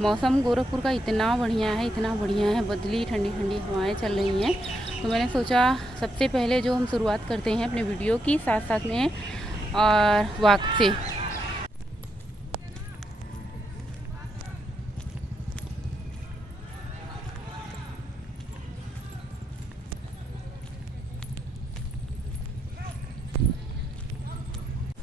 मौसम गोरखपुर का इतना बढ़िया है, बदली ठंडी ठंडी हवाएं चल रही हैं। तो मैंने सोचा सबसे पहले जो हम शुरुआत करते हैं अपने वीडियो की साथ साथ में और वॉक से।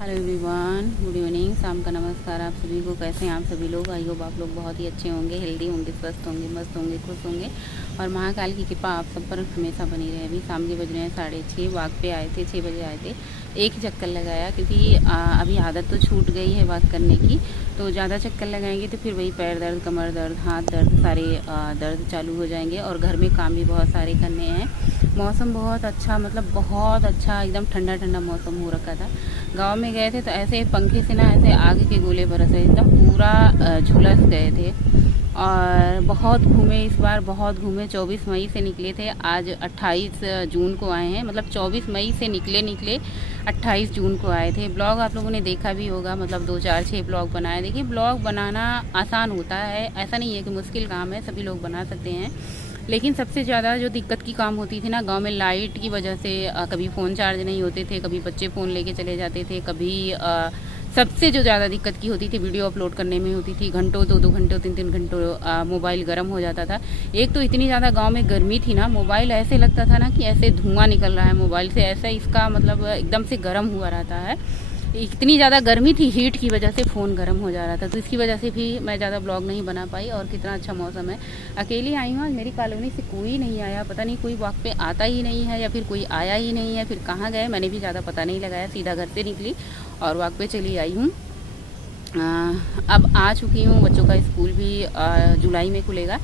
हेलो एवरीवन, गुड इवनिंग, शाम का नमस्कार आप सभी को। कैसे हैं आप सभी लोग? आई होप आप लोग बहुत ही अच्छे होंगे, हेल्दी होंगे, स्वस्थ होंगे, मस्त होंगे, खुश होंगे और महाकाल की कृपा आप सब पर हमेशा बनी रहे। अभी शाम के बज रहे हैं 6:30, वॉक पे आए थे, 6 बजे आए थे। एक ही चक्कर लगाया क्योंकि अभी आदत तो छूट गई है वॉक करने की। तो ज़्यादा चक्कर लगाएंगे तो फिर वही पैर दर्द, कमर दर्द, हाथ दर्द, सारे दर्द चालू हो जाएंगे। और घर में काम भी बहुत सारे करने हैं। मौसम बहुत अच्छा, मतलब बहुत अच्छा, एकदम ठंडा ठंडा मौसम हो रखा था। गांव में गए थे तो ऐसे पंखे से ना ऐसे आग के गोले बरस रहे, एकदम पूरा झुलस गए थे। और बहुत घूमे इस बार, बहुत घूमे। 24 मई से निकले थे, आज 28 जून को आए हैं। मतलब 24 मई से निकले 28 जून को आए थे। ब्लॉग आप लोगों ने देखा भी होगा, मतलब 2 4 6 ब्लॉग बनाए। देखिए, ब्लॉग बनाना आसान होता है, ऐसा नहीं है कि मुश्किल काम है, सभी लोग बना सकते हैं। लेकिन सबसे ज़्यादा जो दिक्कत की काम होती थी ना गांव में, लाइट की वजह से कभी फ़ोन चार्ज नहीं होते थे, कभी बच्चे फ़ोन लेके चले जाते थे, कभी सबसे जो ज़्यादा दिक्कत की होती थी वीडियो अपलोड करने में होती थी। घंटों 2 घंटों 3 घंटों मोबाइल गर्म हो जाता था। एक तो इतनी ज़्यादा गांव में गर्मी थी ना, मोबाइल ऐसे लगता था ना कि ऐसे धुआं निकल रहा है मोबाइल से, ऐसा इसका मतलब एकदम से गर्म हुआ रहता है। इतनी ज़्यादा गर्मी थी, हीट की वजह से फ़ोन गर्म हो जा रहा था। तो इसकी वजह से भी मैं ज़्यादा ब्लॉग नहीं बना पाई। और कितना अच्छा मौसम है, अकेली आई हूँ आज। मेरी कॉलोनी से कोई नहीं आया, पता नहीं कोई वॉक पे आता ही नहीं है या फिर कोई आया ही नहीं है, फिर कहाँ गए मैंने भी ज़्यादा पता नहीं लगाया। सीधा घर से निकली और वॉक पे चली आई हूँ। अब आ चुकी हूँ। बच्चों का स्कूल भी जुलाई में खुलेगा,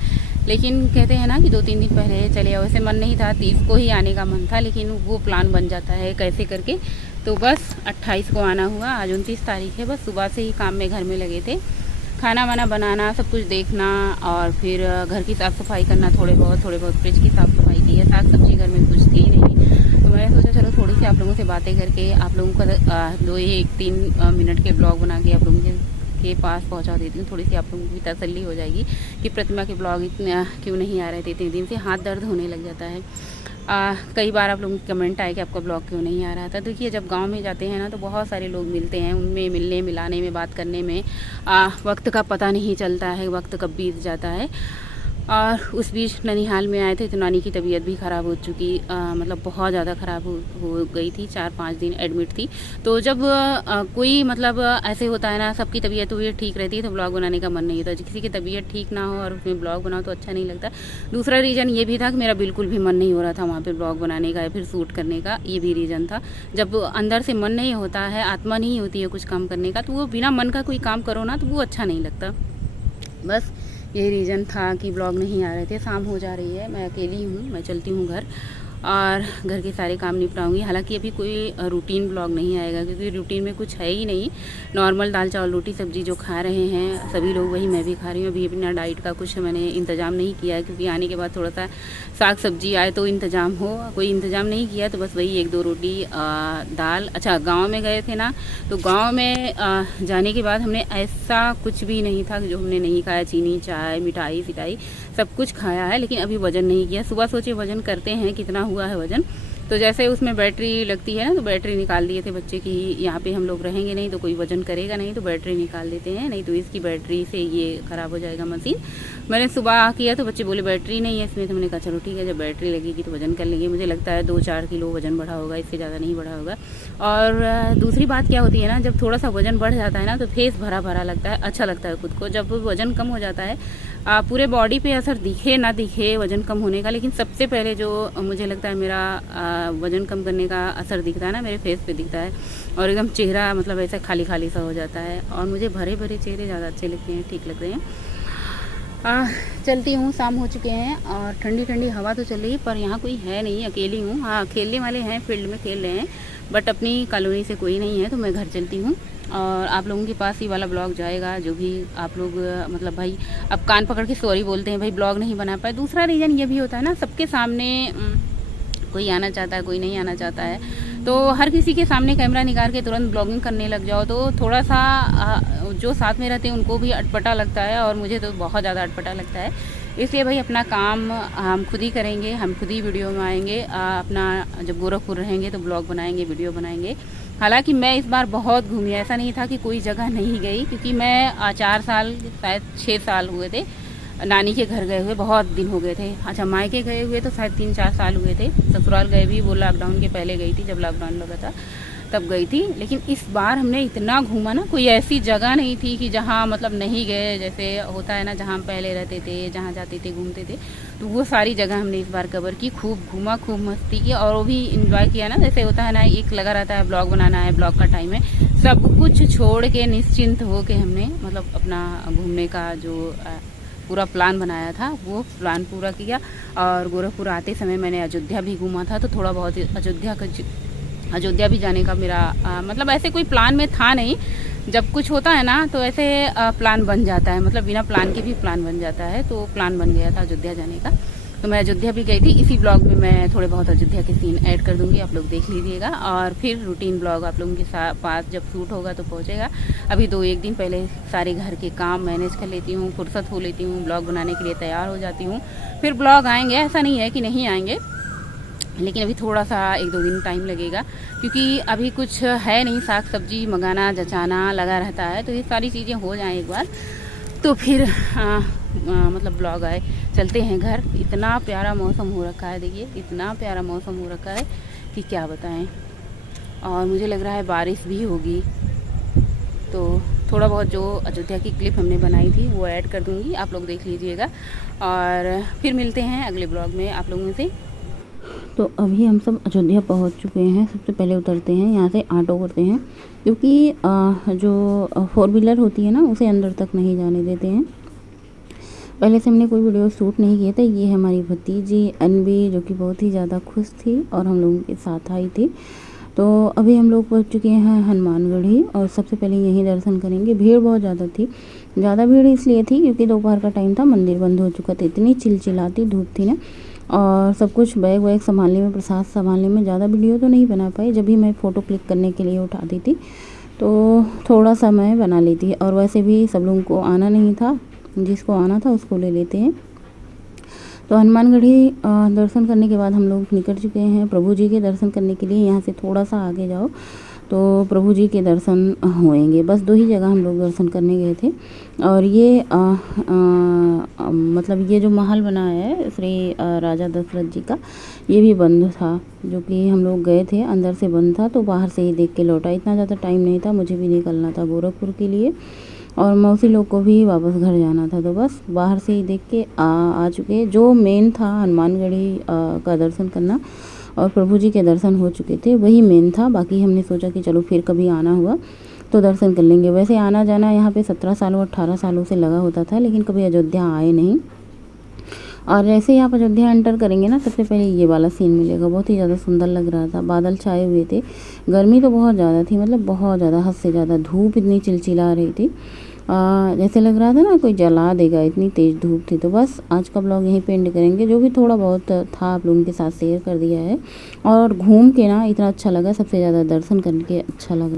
लेकिन कहते हैं ना कि 2-3 दिन पहले चले आओ। वैसे मन नहीं था, 30 को ही आने का मन था, लेकिन वो प्लान बन जाता है कैसे करके। तो बस 28 को आना हुआ। आज 29 तारीख है। बस सुबह से ही काम में घर में लगे थे, खाना वाना बनाना, सब कुछ देखना और फिर घर की साफ़ सफाई करना, थोड़े बहुत फ्रिज की साफ़ सफाई की है। साग सब्जी घर में कुछ थी नहीं, तो मैंने सोचा चलो थोड़ी सी आप लोगों से बातें करके आप लोगों का 2-3 मिनट के ब्लॉग बना के आप लोगों के पास पहुंचा देती हूँ। थोड़ी सी आप लोगों की तसल्ली हो जाएगी कि प्रतिमा के ब्लॉग इतने क्यों नहीं आ रहे थे। इतने दिन से हाथ दर्द होने लग जाता है। कई बार आप लोगों के कमेंट आए कि आपका ब्लॉग क्यों नहीं आ रहा था। देखिए, जब गांव में जाते हैं ना तो बहुत सारे लोग मिलते हैं, उनमें मिलने मिलाने में, बात करने में वक्त का पता नहीं चलता है, वक्त कब बीत जाता है। और उस बीच ननिहाल में आए थे तो नानी की तबीयत भी ख़राब हो चुकी, मतलब बहुत ज़्यादा ख़राब हो गई थी। 4-5 दिन एडमिट थी। तो जब कोई मतलब ऐसे होता है ना, सबकी तबीयत ठीक रहती है तो ब्लॉग बनाने का मन नहीं होता। किसी की तबीयत ठीक ना हो और उसमें ब्लॉग बनाओ तो अच्छा नहीं लगता। दूसरा रीज़न ये भी था कि मेरा बिल्कुल भी मन नहीं हो रहा था वहाँ पर ब्लॉग बनाने का या फिर शूट करने का। ये भी रीज़न था। जब अंदर से मन नहीं होता है, आत्मा नहीं होती है कुछ काम करने का, तो वो बिना मन का कोई काम करो ना तो वो अच्छा नहीं लगता। बस यही रीज़न था कि ब्लॉग नहीं आ रहे थे। शाम हो जा रही है, मैं अकेली हूँ, मैं चलती हूँ घर और घर के सारे काम निपटाऊंगी। हालांकि अभी कोई रूटीन ब्लॉग नहीं आएगा क्योंकि रूटीन में कुछ है ही नहीं। नॉर्मल दाल चावल रोटी सब्जी जो खा रहे हैं सभी लोग, वही मैं भी खा रही हूँ। अभी अपना डाइट का कुछ मैंने इंतज़ाम नहीं किया है क्योंकि आने के बाद थोड़ा सा साग सब्जी आए तो इंतज़ाम हो। कोई इंतज़ाम नहीं किया तो बस वही 1-2 रोटी दाल। अच्छा, गाँव में गए थे ना, तो गाँव में जाने के बाद हमने ऐसा कुछ भी नहीं था जो हमने नहीं खाया। चीनी, चाय, मिठाई सिठाई सब कुछ खाया है, लेकिन अभी वज़न नहीं किया। सुबह सोचे वज़न करते हैं, कितना हुआ है वज़न। तो जैसे उसमें बैटरी लगती है ना, तो बैटरी निकाल दिए थे बच्चे की। यहाँ पे हम लोग रहेंगे नहीं तो कोई वज़न करेगा नहीं, तो बैटरी निकाल देते हैं, नहीं तो इसकी बैटरी से ये ख़राब हो जाएगा मशीन। मैंने सुबह किया तो बच्चे बोले बैटरी नहीं है इसमें, तो मैंने कहा चलो ठीक है, जब बैटरी लगेगी तो वज़न कर लेंगे। मुझे लगता है 2-4 किलो वज़न बढ़ा होगा, इससे ज़्यादा नहीं बढ़ा होगा। और दूसरी बात क्या होती है ना, जब थोड़ा सा वज़न बढ़ जाता है ना तो फेस भरा भरा लगता है, अच्छा लगता है खुद को। जब वज़न कम हो जाता है, पूरे बॉडी पे असर दिखे ना दिखे वज़न कम होने का, लेकिन सबसे पहले जो मुझे लगता है मेरा वज़न कम करने का असर दिखता है ना, मेरे फेस पे दिखता है। और एकदम चेहरा मतलब ऐसा खाली खाली सा हो जाता है। और मुझे भरे भरे चेहरे ज़्यादा अच्छे लगते हैं, ठीक लग रहे हैं। चलती हूँ, शाम हो चुके हैं और ठंडी ठंडी हवा तो चल रही है, पर यहाँ कोई है नहीं, अकेली हूँ। हाँ, खेलने वाले हैं, फील्ड में खेल रहे हैं, बट अपनी कॉलोनी से कोई नहीं है, तो मैं घर चलती हूँ। और आप लोगों के पास ही वाला ब्लॉग जाएगा। जो भी आप लोग मतलब भाई अब कान पकड़ के सॉरी बोलते हैं, भाई ब्लॉग नहीं बना पाए। दूसरा रीज़न ये भी होता है ना, सबके सामने कोई आना चाहता है, कोई नहीं आना चाहता है। तो हर किसी के सामने कैमरा निकाल के तुरंत ब्लॉगिंग करने लग जाओ तो थोड़ा सा जो साथ में रहते हैं उनको भी अटपटा लगता है, और मुझे तो बहुत ज़्यादा अटपटा लगता है। इसलिए भाई अपना काम हम खुद ही करेंगे, हम खुद ही वीडियो में आएंगे। अपना जब गोरखपुर रहेंगे तो ब्लॉग बनाएंगे, वीडियो बनाएंगे। हालांकि मैं इस बार बहुत घूमी, ऐसा नहीं था कि कोई जगह नहीं गई, क्योंकि मैं 4 साल शायद 6 साल हुए थे नानी के घर गए हुए, बहुत दिन हो गए थे। अच्छा, मायके गए हुए तो शायद 3-4 साल हुए थे। ससुराल गए भी वो लॉकडाउन के पहले गई थी, जब लॉकडाउन लगा था तब गई थी। लेकिन इस बार हमने इतना घूमा ना, कोई ऐसी जगह नहीं थी कि जहाँ मतलब नहीं गए। जैसे होता है ना, जहाँ हम पहले रहते थे, जहाँ जाते थे, घूमते थे, तो वो सारी जगह हमने इस बार कवर की। खूब घूमा, खूब मस्ती की, और वो भी इंजॉय किया ना। जैसे होता है ना, एक लगा रहता है ब्लॉग बनाना है, ब्लॉग का टाइम है, सब कुछ छोड़ के निश्चिंत हो के हमने मतलब अपना घूमने का जो पूरा प्लान बनाया था वो प्लान पूरा किया। और गोरखपुर आते समय मैंने अयोध्या भी घूमा था, तो थोड़ा बहुत अयोध्या भी जाने का मेरा मतलब ऐसे कोई प्लान में था नहीं। जब कुछ होता है ना तो ऐसे प्लान बन जाता है, मतलब बिना प्लान के भी प्लान बन जाता है। तो प्लान बन गया था अयोध्या जाने का, तो मैं अयोध्या भी गई थी। इसी ब्लॉग में मैं थोड़े बहुत अयोध्या के सीन ऐड कर दूंगी, आप लोग देख लीजिएगा। और फिर रूटीन ब्लॉग आप लोगों के पास जब शूट होगा तो पहुंचेगा। अभी 2-1 दिन पहले सारे घर के काम मैनेज कर लेती हूँ, फुर्सत हो लेती हूँ, ब्लॉग बनाने के लिए तैयार हो जाती हूँ। फिर ब्लॉग आएंगे, ऐसा नहीं है कि नहीं आएंगे, लेकिन अभी थोड़ा सा 1-2 दिन टाइम लगेगा, क्योंकि अभी कुछ है नहीं। साग सब्जी मंगाना जचाना लगा रहता है, तो ये सारी चीज़ें हो जाएं एक बार तो फिर मतलब ब्लॉग आए। चलते हैं घर। इतना प्यारा मौसम हो रखा है, देखिए इतना प्यारा मौसम हो रखा है कि क्या बताएं। और मुझे लग रहा है बारिश भी होगी, तो थोड़ा बहुत जो अयोध्या की क्लिप हमने बनाई थी वो ऐड कर दूंगी, आप लोग देख लीजिएगा। और फिर मिलते हैं अगले ब्लॉग में आप लोगों से। तो अभी हम सब अयोध्या पहुंच चुके हैं। सबसे पहले उतरते हैं यहाँ से, ऑटो करते हैं, क्योंकि जो 4 व्हीलर होती है ना उसे अंदर तक नहीं जाने देते हैं। पहले से हमने कोई वीडियो शूट नहीं किया था। ये है हमारी भतीजी अनबी, जो कि बहुत ही ज़्यादा खुश थी और हम लोगों के साथ आई थी। तो अभी हम लोग पहुँच चुके हैं हनुमानगढ़ी, और सबसे पहले यहीं दर्शन करेंगे। भीड़ बहुत ज़्यादा थी, ज़्यादा भीड़ इसलिए थी क्योंकि दोपहर का टाइम था, मंदिर बंद हो चुका था। इतनी चिलचिलाती धूप थी ना, और सब कुछ बैग वैग संभालने में, प्रसाद संभालने में ज़्यादा वीडियो तो नहीं बना पाई। जब भी मैं फ़ोटो क्लिक करने के लिए उठाती थी तो थोड़ा सा मैं बना लेती। और वैसे भी सब लोगों को आना नहीं था, जिसको आना था उसको ले लेते हैं। तो हनुमानगढ़ी दर्शन करने के बाद हम लोग निकल चुके हैं प्रभु जी के दर्शन करने के लिए। यहाँ से थोड़ा सा आगे जाओ तो प्रभु जी के दर्शन होएंगे। बस 2 ही जगह हम लोग दर्शन करने गए थे। और ये मतलब ये जो महल बना है श्री राजा दशरथ जी का, ये भी बंद था, जो कि हम लोग गए थे अंदर से बंद था, तो बाहर से ही देख के लौटा। इतना ज़्यादा टाइम नहीं था, मुझे भी निकलना था गोरखपुर के लिए, और मौसी लोग को भी वापस घर जाना था, तो बस बाहर से ही देख के आ चुके। जो मेन था हनुमानगढ़ी का दर्शन करना और प्रभु जी के दर्शन हो चुके थे, वही मेन था। बाकी हमने सोचा कि चलो फिर कभी आना हुआ तो दर्शन कर लेंगे। वैसे आना जाना यहाँ पे 17 सालों 18 सालों से लगा होता था, लेकिन कभी अयोध्या आए नहीं। और जैसे ही आप अयोध्या एंटर करेंगे ना, सबसे पहले ये वाला सीन मिलेगा। बहुत ही ज़्यादा सुंदर लग रहा था, बादल छाए हुए थे, गर्मी तो बहुत ज़्यादा थी, मतलब बहुत ज़्यादा, हद से ज़्यादा। धूप इतनी चिलचिला रही थी, जैसे लग रहा था ना कोई जला देगा, इतनी तेज़ धूप थी। तो बस आज का ब्लॉग यहीं पे एंड करेंगे। जो भी थोड़ा बहुत था आप लोगों के साथ शेयर कर दिया है। और घूम के ना इतना अच्छा लगा, सबसे ज़्यादा दर्शन करके अच्छा लगा।